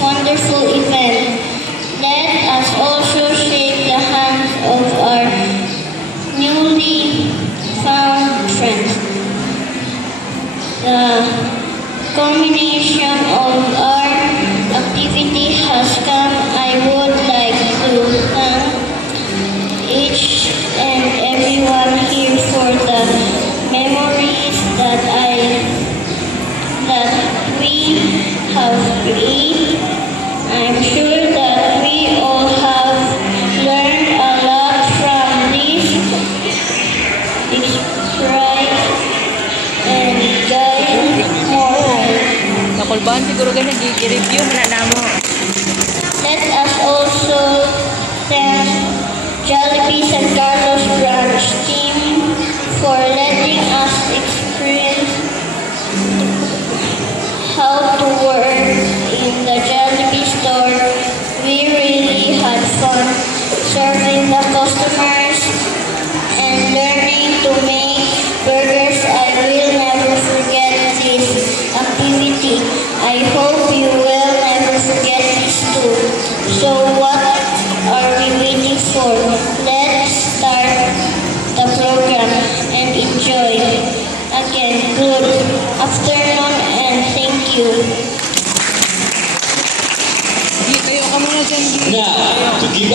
wonderful event. Let us also shake the hands of our newly found friends. The culmination of our activity has come. I would like to thank each and everyone here for the memories that we have created. I'm sure that we all have learned a lot from this experience and guide more. Nakulbaan siguro ganyan, i-review na mo. Let us also thank Jollibee San Carlos branch team for letting us experience how to work in the Jollibee store. We really had fun serving the customers and learning to make burgers. I will never forget this activity. I hope you will never forget this too. So what are we waiting for? Let's start the program and enjoy. Again, good afternoon and thank you. Di kayo ka muna dyan, Di. Now, to give